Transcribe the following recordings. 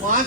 5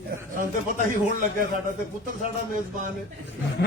ਸਾਨੂੰ ਤੇ ਪਤਾ ਹੀ ਹੋਣ ਲੱਗਿਆ, ਸਾਡਾ ਤੇ ਪੁੱਤਰ ਸਾਡਾ ਮੇਜ਼ਬਾਨ ਹੈ।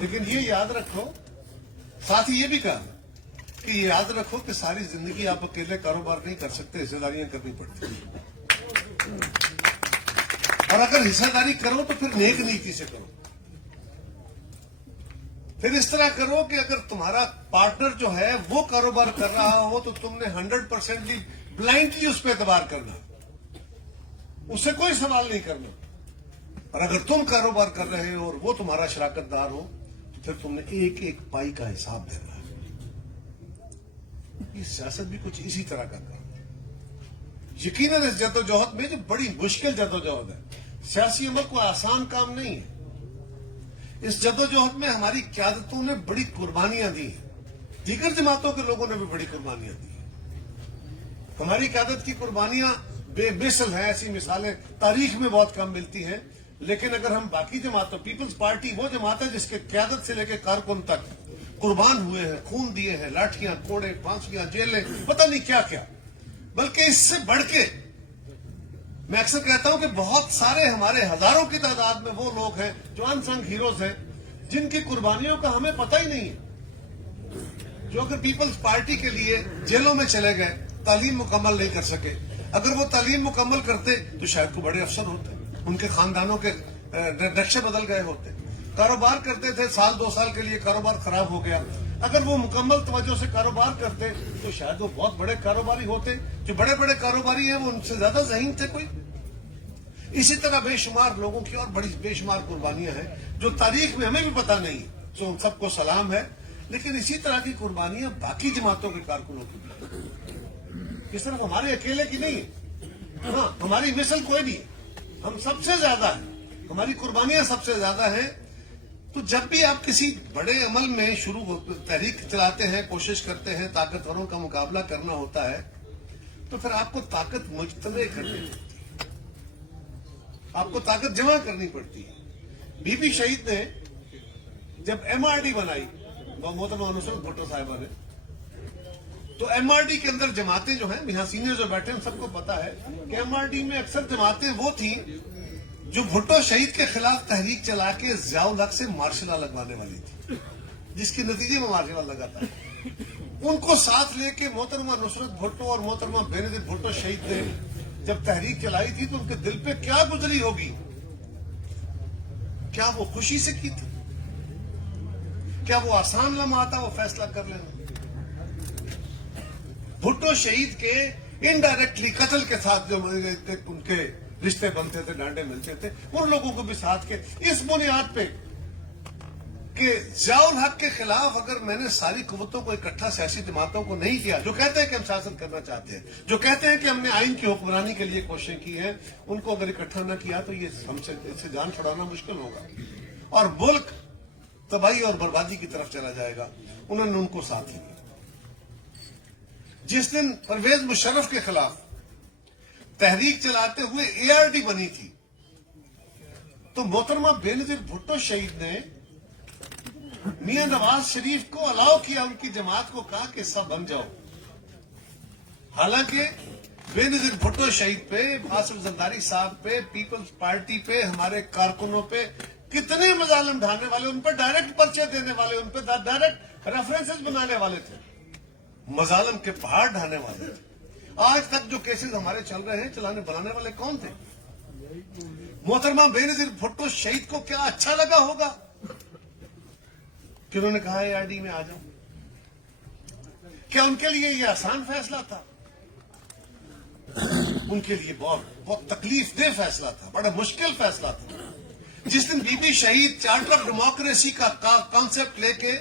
لیکن یہ یاد رکھو، ساتھ ہی یہ بھی کہا کہ یہ یاد رکھو کہ ساری زندگی آپ اکیلے کاروبار نہیں کر سکتے، حصہ داریاں کرنی پڑتی ہیں، اور اگر حصہ داری کرو تو پھر نیک نیتی سے کرو، پھر اس طرح کرو کہ اگر تمہارا پارٹنر جو ہے وہ کاروبار کر رہا ہو تو تم نے 100% بلائنڈلی اس پہ اعتبار کرنا، اس سے کوئی سوال نہیں کرنا، اور اگر تم کاروبار کر رہے ہو اور وہ تمہارا شراکت دار ہو تو پھر تم نے ایک ایک پائی کا حساب دینا ہے۔ یہ سیاست بھی کچھ اسی طرح کا کام ہے۔ یقیناً اس جدوجہد میں جو بڑی مشکل جدوجہد ہے، سیاسی عمل کوئی آسان کام نہیں ہے، اس جدوجہد میں ہماری قیادتوں نے بڑی قربانیاں دی ہیں، دیگر جماعتوں کے لوگوں نے بھی بڑی قربانیاں دی ہیں۔ ہماری قیادت کی قربانیاں بے مثل ہیں، ایسی مثالیں تاریخ میں بہت کم ملتی ہیں، لیکن اگر ہم باقی جماعتوں، پیپلز پارٹی وہ جماعت ہے جس کے قیادت سے لے کے کارکن تک قربان ہوئے ہیں، خون دیے ہیں، لاٹھیاں، کوڑے، پھانسیاں، جیلیں، پتہ نہیں کیا کیا، بلکہ اس سے بڑھ کے میں اکثر کہتا ہوں کہ بہت سارے ہمارے ہزاروں کی تعداد میں وہ لوگ ہیں جو انسنگ ہیروز ہیں، جن کی قربانیوں کا ہمیں پتہ ہی نہیں ہے، جو اگر پیپلز پارٹی کے لیے جیلوں میں چلے گئے، تعلیم مکمل نہیں کر سکے، اگر وہ تعلیم مکمل کرتے تو شاید کو بڑے افسر ہوتے، ان کے خاندانوں کے نقشے بدل گئے ہوتے، کاروبار کرتے تھے، سال 2 سال کے لیے کاروبار خراب ہو گیا، اگر وہ مکمل توجہ سے کاروبار کرتے تو شاید وہ بہت بڑے کاروباری ہوتے، جو بڑے بڑے کاروباری ہیں وہ ان سے زیادہ ذہین تھے کوئی۔ اسی طرح بے شمار لوگوں کی اور بڑی بے شمار قربانیاں ہیں جو تاریخ میں ہمیں بھی پتہ نہیں، سو ان سب کو سلام ہے، لیکن اسی طرح کی قربانیاں باقی جماعتوں کے کارکنوں کی بھی، صرف ہمارے اکیلے کی نہیں ہے، ہاں ہماری مثل کوئی نہیں ہے، ہم سب سے زیادہ ہیں، ہماری قربانیاں سب سے زیادہ ہیں۔ تو جب بھی آپ کسی بڑے عمل میں تحریک چلاتے ہیں، کوشش کرتے ہیں، طاقتوروں کا مقابلہ کرنا ہوتا ہے، تو پھر آپ کو طاقت مجتمع کرنی پڑتی ہے، آپ کو طاقت جمع کرنی پڑتی ہے۔ بی بی شہید نے جب ایم آر ڈی بنائی، محترمہ نصرت بھٹو صاحبہ نے، تو ایم آر ڈی کے اندر جماعتیں جو ہیں، یہاں سینئر جو بیٹھے ہیں سب کو پتا ہے کہ ایم آر ڈی میں اکثر جماعتیں وہ تھیں جو بھٹو شہید کے خلاف تحریک چلا کے ضیاء الحق سے مارشل لا لگوانے والی تھی، جس کے نتیجے میں مارشل لا لگا تھا۔ ان کو ساتھ لے کے محترمہ نصرت بھٹو اور محترمہ بینظیر بھٹو شہید نے جب تحریک چلائی تھی تو ان کے دل پہ کیا گزری ہوگی؟ کیا وہ خوشی سے کی تھی؟ کیا وہ آسان لمحہ تھا وہ فیصلہ کر لینا؟ بھٹو شہید کے انڈائریکٹلی قتل کے ساتھ جو ان کے رشتے بنتے تھے، ڈانڈے ملتے تھے، ان لوگوں کو بھی ساتھ کے اس بنیاد پہ کہ ضیاء الحق کے خلاف اگر میں نے ساری قوتوں کو اکٹھا سیاسی جماعتوں کو نہیں کیا، جو کہتے ہیں کہ ہم سیاست کرنا چاہتے ہیں، جو کہتے ہیں کہ ہم نے آئین کی حکمرانی کے لیے کوششیں کی ہیں، ان کو اگر اکٹھا نہ کیا تو یہ ہم سے اس سے جان چھڑانا مشکل ہوگا اور ملک تباہی اور بربادی کی طرف چلا جائے گا۔ انہوں نے ان کو ساتھ ہی دیا۔ جس دن پرویز مشرف کے خلاف تحریک چلاتے ہوئے اے آر ڈی بنی تھی تو محترمہ بینظیر بھٹو شہید نے میاں نواز شریف کو الاؤ کیا، ان کی جماعت کو کہا کہ سب بن جاؤ، حالانکہ بینظیر بھٹو شہید پہ، آصف زرداری صاحب پہ، پیپلز پارٹی پہ، ہمارے کارکنوں پہ کتنے مظالم ڈھانے والے، ان پہ ڈائریکٹ پرچے دینے والے، ان پہ ڈائریکٹ ریفرنسز بنانے والے تھے، مظالم کے پہاڑ ڈھانے والے تھے۔ آج تک جو کیسز ہمارے چل رہے ہیں، بنانے والے کون تھے؟ محترمہ بینظیر بھٹو شہید کو کیا اچھا لگا ہوگا کہ انہوں نے کہا اے آر ڈی میں آ جاؤ؟ کیا ان کے لیے یہ آسان فیصلہ تھا؟ ان کے لیے بہت تکلیف دہ فیصلہ تھا، بڑا مشکل فیصلہ تھا۔ جس دن بی بی شہید چارٹر آف ڈیموکریسی کا کانسیپٹ لے کے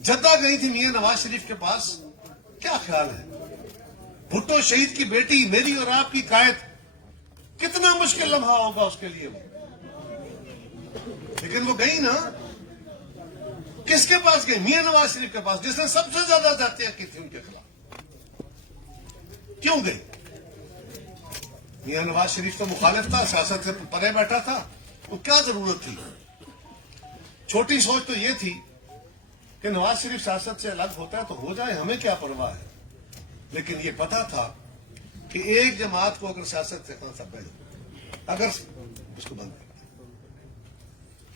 جدہ گئی تھی میاں نواز شریف کے پاس، کیا خیال ہے بھٹو شہید کی بیٹی، میری اور آپ کی قائد، کتنا مشکل لمحہ ہوگا اس کے لیے وہ، لیکن وہ گئی نا، کس کے پاس گئی؟ میاں نواز شریف کے پاس، جس نے سب سے زیادہ زیادتیاں کی تھی ان کے خلاف۔ کیوں گئی؟ میاں نواز شریف تو مخالف تھا، سیاست سے پرے بیٹھا تھا، تو کیا ضرورت تھی؟ چھوٹی سوچ تو یہ تھی کہ نواز شریف سیاست سے الگ ہوتا ہے تو ہو جائے، ہمیں کیا پرواہ ہے، لیکن یہ پتا تھا کہ ایک جماعت کو اگر سیاست سے اگر اس کو بند کر دیا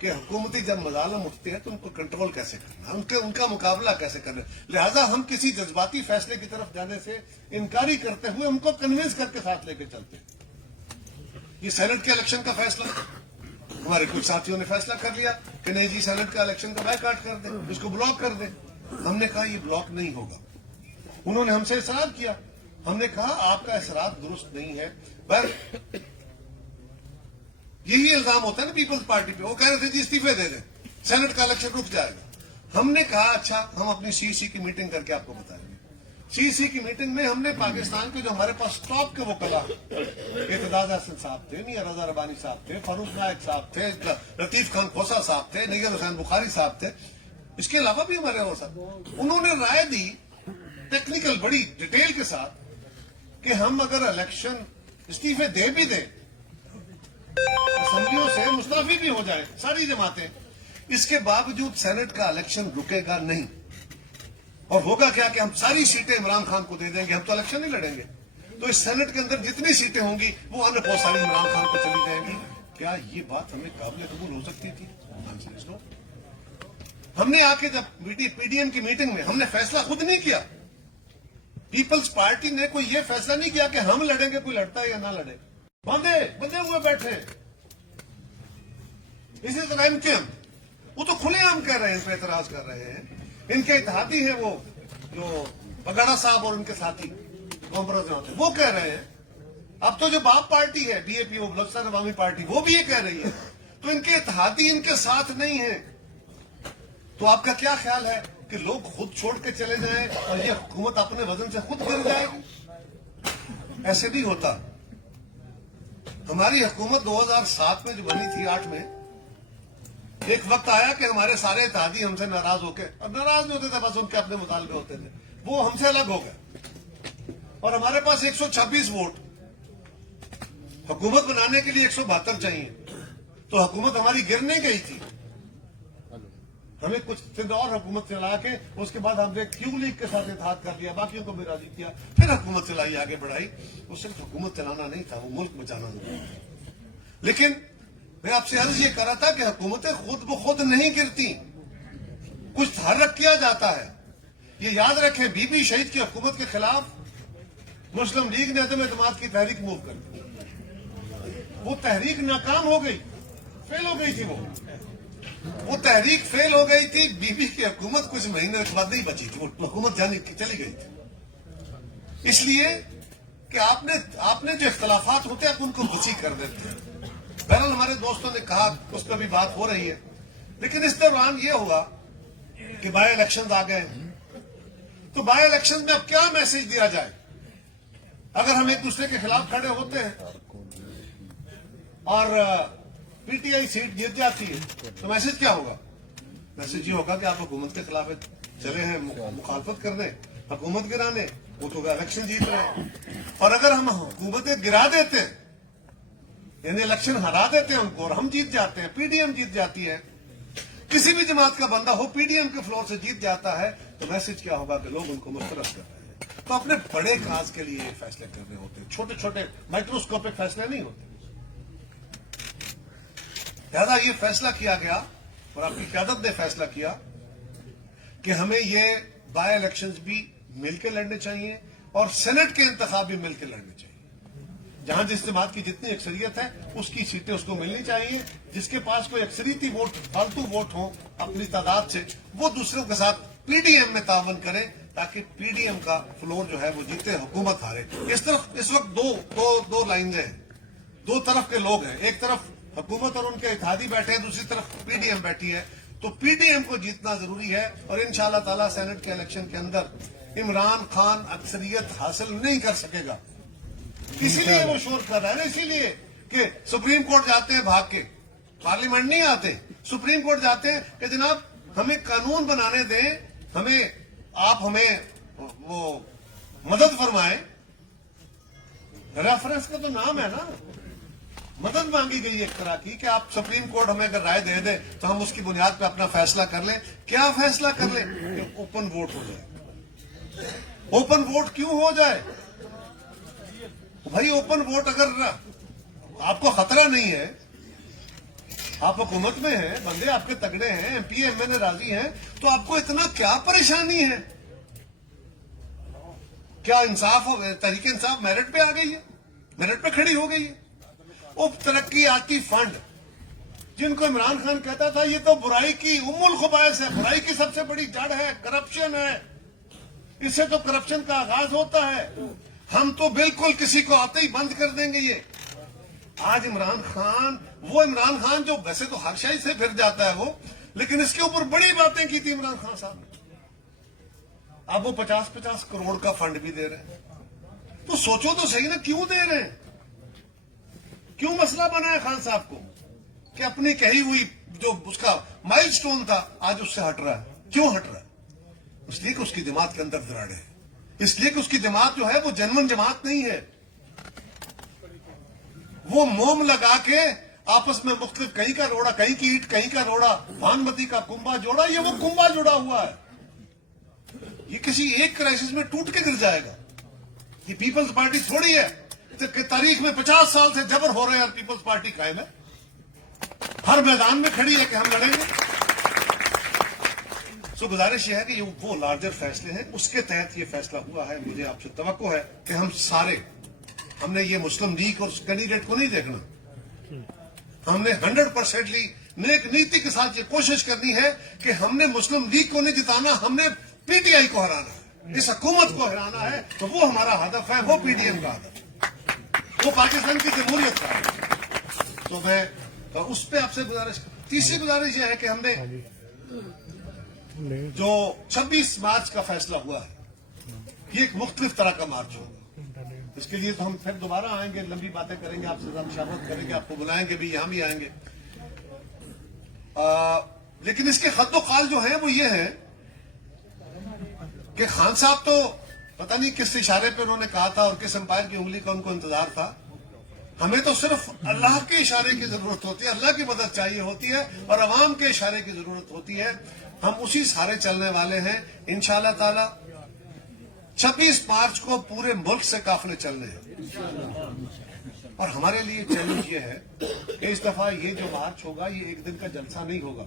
کہ حکومتی جب مظالم اٹھتے ہیں تو ان کو کنٹرول کیسے کرنا ہے، ان کا مقابلہ کیسے کرنا ہے. لہٰذا ہم کسی جذباتی فیصلے کی طرف جانے سے انکاری کرتے ہوئے ان کو کنوینس کر کے ساتھ لے کے چلتے ہیں. یہ سینٹ کے الیکشن کا فیصلہ ہمارے کچھ ساتھیوں نے فیصلہ کر لیا کہ نہیں جی سینٹ کا الیکشن کا بائیکاٹ کر دیں، اس کو بلاک کر دیں. ہم نے کہا یہ بلاک نہیں ہوگا. انہوں نے ہم سے اصرار کیا، ہم نے کہا آپ کا اصرار درست نہیں ہے. یہی الزام ہوتا ہے نا پیپلز پارٹی پہ، وہ کہہ رہے تھے جی استعفے دے دیں، سینٹ کا الیکشن رک جائے گا. ہم نے کہا اچھا ہم اپنی سی کی میٹنگ کر کے آپ کو بتائیں گے. سی کی میٹنگ میں ہم نے پاکستان کے جو ہمارے پاس ٹاپ کے وکلا، اعتزاز احسن صاحب تھے، میاں رضا ربانی صاحب تھے، فاروق نائک صاحب تھے، لطیف خان کھوسا صاحب تھے، نیگر حسین بخاری صاحب تھے، اس کے علاوہ بھی ہمارے اور صاحب، انہوں نے رائے دی ٹیکنیکل بڑی ڈیٹیل کے ساتھ کہ ہم اگر الیکشن استعفے دے بھی دیں، اسمبلیوں سے مستعفی بھی ہو جائے ساری جماعتیں، اس کے باوجود سینٹ کا الیکشن رکے گا نہیں. اور ہوگا کیا کہ ہم ساری سیٹیں عمران خان کو دے دیں گے، ہم تو الیکشن نہیں لڑیں گے. تو اس سینٹ کے اندر جتنی سیٹیں ہوں گی وہ بہت ساری عمران خان کو چلی جائیں گی. کیا یہ بات ہمیں قابل قبول ہو سکتی تھی؟ ہم نے آ کے جب پی ڈی ایم کی میٹنگ میں ہم نے فیصلہ خود نہیں کیا. پیپلز پارٹی نے کوئی یہ فیصلہ نہیں کیا کہ ہم لڑیں گے، کوئی لڑتا ہے یا نہ لڑے. بندے ہوئے بیٹھے اسی طرح MKM وہ تو کھلے عام کہہ رہے ہیں، ان پہ اعتراض کر رہے ہیں. ان کے اتحادی ہیں وہ جو بگاڑا صاحب اور ان کے ساتھی کانفرنس میں ہوتے ہیں، وہ کہہ رہے ہیں. اب تو جو باپ پارٹی ہے BAP بلوچستان عوامی پارٹی، وہ بھی یہ کہہ رہی ہے. تو ان کے اتحادی ان کے ساتھ نہیں ہیں. تو آپ کا کیا خیال ہے کہ لوگ خود چھوڑ کے چلے جائیں اور یہ حکومت اپنے وزن سے خود گر جائے گی؟ ایسے نہیں ہوتا. ہماری حکومت 2007 میں جو بنی تھی 8 میں، ایک وقت آیا کہ ہمارے سارے اتحادی ہم سے ناراض ہو کے، اور ناراض نہیں ہوتے تھے، بس ان کے اپنے مطالبے ہوتے تھے، وہ ہم سے الگ ہو گئے. اور ہمارے پاس 126 ووٹ، حکومت بنانے کے لیے 172 چاہیے. تو حکومت ہماری گر نہیں گئی تھی. ہمیں کچھ پھر اور حکومت چلا کے اس کے بعد ہم نے کیو لیگ کے ساتھ اتحاد کر لیا، باقیوں کو بھی راضی کیا، پھر حکومت چلائی، آگے بڑھائی. وہ صرف حکومت چلانا نہیں تھا، وہ ملک بچانا تھا. لیکن میں آپ سے عرض یہ کر رہا تھا کہ حکومتیں خود بخود نہیں گرتی، کچھ تحرک کیا جاتا ہے. یہ یاد رکھیں بی بی شہید کی حکومت کے خلاف مسلم لیگ نے عدم اعتماد کی تحریک موو کر دی. وہ تحریک ناکام ہو گئی، فیل ہو گئی تھی. وہ تحریک فیل ہو گئی تھی. بی بی کی حکومت کچھ مہینے کے بعد نہیں بچی تھی، وہ حکومت جانے کی چلی گئی تھی. اس لیے کہ آپ نے جو اختلافات ہوتے ہیں آپ ان کو وسیع کر دیتے ہیں. بہرحال ہمارے دوستوں نے کہا اس پہ بھی بات ہو رہی ہے. لیکن اس دوران یہ ہوا کہ بائی الیکشن آ گئے. تو بائی الیکشن میں اب کیا میسج دیا جائے؟ اگر ہم ایک دوسرے کے خلاف کھڑے ہوتے ہیں اور PTI سیٹ جیت جاتی ہے تو میسج کیا ہوگا؟ میسج یہ ہوگا کہ آپ حکومت کے خلاف چلے ہیں مخالفت کرنے، حکومت گرانے، وہ تو الیکشن جیت رہے ہیں. اور اگر ہم حکومتیں گرا دیتے ہیں، یعنی الیکشن ہرا دیتے ہیں ان کو، اور ہم جیت جاتے ہیں، PDM جیت جاتی ہے، کسی بھی جماعت کا بندہ ہو PDM کے فلور سے جیت جاتا ہے، تو میسج کیا ہوگا کہ لوگ ان کو مسترد کر رہے ہیں. تو اپنے بڑے کاز کے لیے فیصلے کرنے ہوتے ہیں، چھوٹے چھوٹے مائکروسکوپک فیصلے نہیں ہوتے. لہذا یہ فیصلہ کیا گیا اور آپ کی قیادت نے فیصلہ کیا کہ ہمیں یہ بائی الیکشنز بھی مل کے لڑنے چاہیے اور سینٹ کے انتخاب بھی مل کے لڑنے چاہیے. جہاں جس جماعت کی جتنی اکثریت ہے اس کی سیٹیں اس کو ملنی چاہیے. جس کے پاس کوئی اکثریتی ووٹ، فالتو ووٹ ہوں اپنی تعداد سے، وہ دوسروں کے ساتھ PDM میں تعاون کرے تاکہ PDM کا فلور جو ہے وہ جیتے، حکومت ہارے. اس وقت دو لائنز ہیں، دو طرف کے لوگ ہیں. ایک طرف حکومت اور ان کے اتحادی بیٹھے ہیں، دوسری طرف PDM بیٹھی ہے. تو PDM کو جیتنا ضروری ہے اور انشاءاللہ تعالی سینٹ کے الیکشن کے اندر عمران خان اکثریت حاصل نہیں کر سکے گا. اسی لیے وہ شور کر رہا ہے نا، اسی لیے کہ سپریم کورٹ جاتے ہیں بھاگ کے، پارلیمنٹ نہیں آتے، سپریم کورٹ جاتے ہیں کہ جناب ہمیں قانون بنانے دیں، آپ ہمیں وہ مدد فرمائیں. ریفرنس کا تو نام ہے نا، مدد مانگی گئی ایک طرح کی کہ آپ سپریم کورٹ ہمیں اگر رائے دے دیں تو ہم اس کی بنیاد پہ اپنا فیصلہ کر لیں. کیا فیصلہ کر لیں؟ کہ اوپن ووٹ ہو جائے. اوپن ووٹ کیوں ہو جائے بھائی؟ اوپن ووٹ اگر آپ کو خطرہ نہیں ہے آپ حکومت میں ہیں, بندے آپ کے تگڑے ہیں, ایم پی ایم این اے راضی ہیں, تو آپ کو اتنا کیا پریشانی ہے؟ کیا انصاف تحریک انصاف میرٹ پہ آ گئی ہے, میرٹ پہ کھڑی ہو گئی ہے؟ وہ ترقیاتی فنڈ جن کو عمران خان کہتا تھا یہ تو برائی کی الخبائث ہے, برائی کی سب سے بڑی جڑ ہے, کرپشن ہے, اس سے تو کرپشن کا آغاز ہوتا ہے, ہم تو بالکل کسی کو آتے ہی بند کر دیں گے. یہ آج عمران خان, وہ عمران خان جو ویسے تو ہر شاہی سے پھر جاتا ہے وہ, لیکن اس کے اوپر بڑی باتیں کی تھی عمران خان صاحب نے. اب وہ 50-50 کروڑ کا فنڈ بھی دے رہے ہیں. تو سوچو تو صحیح نا, کیوں دے رہے ہیں؟ کیوں مسئلہ بنا ہے خان صاحب کو کہ اپنی کہی ہوئی جو اس کا مائل سٹون تھا آج اس سے ہٹ رہا ہے؟ کیوں ہٹ رہا ہے؟ اس لیے کہ اس کی جماعت کے اندر دراڑے ہیں, اس لیے کہ اس کی جماعت جو ہے وہ جنون جماعت نہیں ہے. وہ موم لگا کے آپس میں مختلف, کہیں کا روڑا, کہیں کی اینٹ, کہیں کا روڑا, بھانمتی کا کنبا جوڑا, یہ وہ کنبا جڑا ہوا ہے. یہ کسی ایک کرائسس میں ٹوٹ کے گر جائے گا. یہ پیپلز پارٹی تھوڑی ہے کہ تاریخ میں 50 سال سے جبر ہو رہے ہیں, پیپلز پارٹی قائم ہے, ہر میدان میں کھڑی ہے کہ ہم لڑیں گے. سو گزارش یہ ہے کہ یہ وہ لارجر فیصلے ہیں, اس کے تحت یہ فیصلہ ہوا ہے. مجھے آپ سے توقع ہے کہ ہم سارے, ہم نے یہ مسلم لیگ اور کینڈیڈیٹ کو نہیں دیکھنا, ہم نے 100% نیک نیتی کے ساتھ یہ کوشش کرنی ہے کہ ہم نے مسلم لیگ کو نہیں جتانا, ہم نے پی ٹی آئی کو ہرانا ہے, اس حکومت کو ہرانا ہے. تو وہ ہمارا ہدف ہے, وہ پی ڈی ایم کا ہدف ہے, وہ پاکستان کی جمہوریت کا ہے. تو میں اس پہ آپ سے گزارش, تیسری گزارش یہ ہے کہ ہم نے جو 26 مارچ کا فیصلہ ہوا ہے, یہ ایک مختلف طرح کا مارچ ہوگا. اس کے لیے تو ہم پھر دوبارہ آئیں گے, لمبی باتیں کریں گے, آپ سے مشاورت کریں گے, آپ کو بلائیں گے بھی, یہاں بھی آئیں گے. لیکن اس کے خط و خال جو ہیں وہ یہ ہیں کہ خان صاحب تو پتہ نہیں کس اشارے پہ انہوں نے کہا تھا اور کس امپائر کی انگلی کا ان کو انتظار تھا. ہمیں تو صرف اللہ کے اشارے کی ضرورت ہوتی ہے, اللہ کی مدد چاہیے ہوتی ہے, اور عوام کے اشارے کی ضرورت ہوتی ہے. ہم اسی سہارے چلنے والے ہیں انشاءاللہ تعالی. 26 مارچ کو پورے ملک سے قافلے چلنے ہیں, اور ہمارے لیے چیلنج یہ ہے کہ اس دفعہ یہ جو مارچ ہوگا یہ ایک دن کا جلسہ نہیں ہوگا,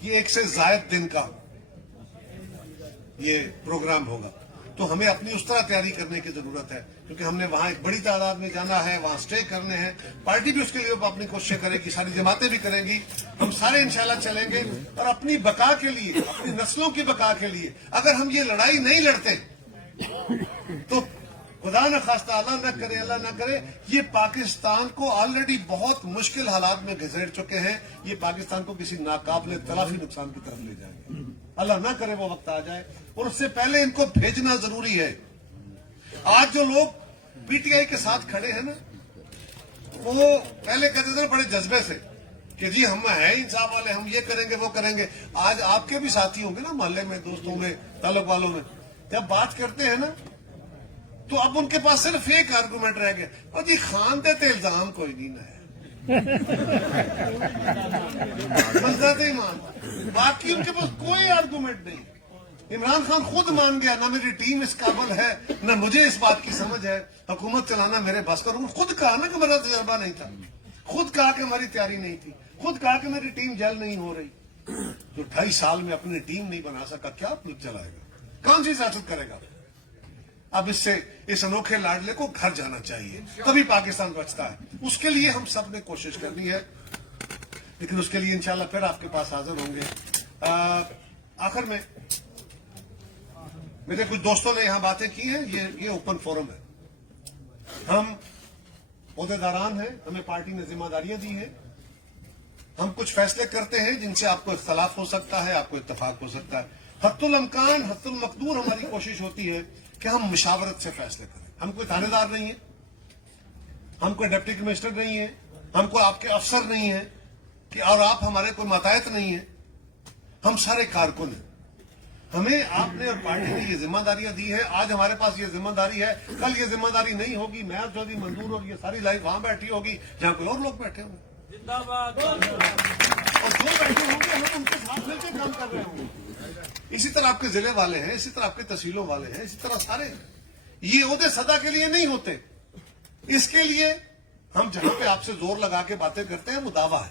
یہ ایک سے زائد دن کا یہ پروگرام ہوگا. تو ہمیں اپنی اس طرح تیاری کرنے کی ضرورت ہے, کیونکہ ہم نے وہاں ایک بڑی تعداد میں جانا ہے, وہاں سٹے کرنے ہیں. پارٹی بھی اس کے لیے اپنی کوششیں کرے گی, ساری جماعتیں بھی کریں گی, ہم سارے انشاءاللہ چلیں گے. اور اپنی بقا کے لیے, اپنی نسلوں کی بقا کے لیے اگر ہم یہ لڑائی نہیں لڑتے تو خدا نہ خواستہ, اللہ نہ کرے, یہ پاکستان کو آلریڈی بہت مشکل حالات میں گھسیٹ چکے ہیں, یہ پاکستان کو کسی ناقابل تلافی نقصان کی طرف لے جائیں گے. اللہ نہ کرے وہ وقت آ جائے, اور اس سے پہلے ان کو بھیجنا ضروری ہے. آج جو لوگ پی ٹی آئی کے ساتھ کھڑے ہیں نا, وہ پہلے کہتے تھے بڑے جذبے سے کہ جی ہم ہیں انصاف والے, ہم یہ کریں گے وہ کریں گے. آج آپ کے بھی ساتھی ہوں گے نا محلے میں, دوستوں میں, تعلق والوں میں, جب بات کرتے ہیں نا تو اب ان کے پاس صرف ایک آرگومنٹ رہ گیا, اور جی خان دیتے الزام کوئی نہیں نہ ہے, منظرت ایمان. باقی ان کے پاس کوئی آرگومنٹ نہیں. عمران خان خود مان گیا, نہ میری ٹیم اس قابل ہے, نہ مجھے اس بات کی سمجھ ہے, حکومت چلانا میرے بس کا. خود کہا نا کہ میرا تجربہ نہیں تھا, خود کہا کہ ہماری تیاری نہیں تھی, خود کہا کہ میری ٹیم جل نہیں ہو رہی. جو 2.5 سال میں اپنی ٹیم نہیں بنا سکا, کیا ملک چلائے گا, کون سی سیاست کرے گا؟ اب اس انوکھے لاڈلے کو گھر جانا چاہیے, تبھی پاکستان بچتا ہے. اس کے لیے ہم سب نے کوشش کرنی ہے, لیکن اس کے لیے انشاءاللہ پھر آپ کے پاس حاضر ہوں گے. آخر میں میرے کچھ دوستوں نے یہاں باتیں کی ہیں, یہ اوپن فورم ہے. ہم عہدیداران ہیں, ہمیں پارٹی نے ذمہ داریاں دی ہیں, ہم کچھ فیصلے کرتے ہیں جن سے آپ کو اختلاف ہو سکتا ہے, آپ کو اتفاق ہو سکتا ہے. حتی الامکان, حتی المقدور ہماری کوشش ہوتی ہے کہ ہم مشاورت سے فیصلے کریں. ہم کوئی تھانے دار نہیں ہیں, ہم کوئی ڈپٹی کمشنر نہیں ہیں, ہم کوئی آپ کے افسر نہیں ہیں کہ اور آپ ہمارے کوئی ماتحت نہیں ہیں. ہم سارے کارکن ہیں. ہمیں آپ نے اور پارٹی نے یہ ذمہ داریاں دی ہیں. آج ہمارے پاس یہ ذمہ داری ہے, کل یہ ذمہ داری نہیں ہوگی. میں چودھری منظور اور یہ ساری لائف وہاں بیٹھی ہوگی جہاں کوئی اور لوگ بیٹھے ہوں گے, اور جو بیٹھے ہوں گے ہم ان کے ساتھ مل کے کام کر رہے ہوں گے. اسی طرح آپ کے ضلع والے ہیں, اسی طرح آپ کے تحصیلوں والے ہیں, اسی طرح سارے. یہ عہدے سدا کے لیے نہیں ہوتے. اس کے لیے ہم جہاں پہ آپ سے زور لگا کے باتیں کرتے ہیں وہ دعویٰ ہے,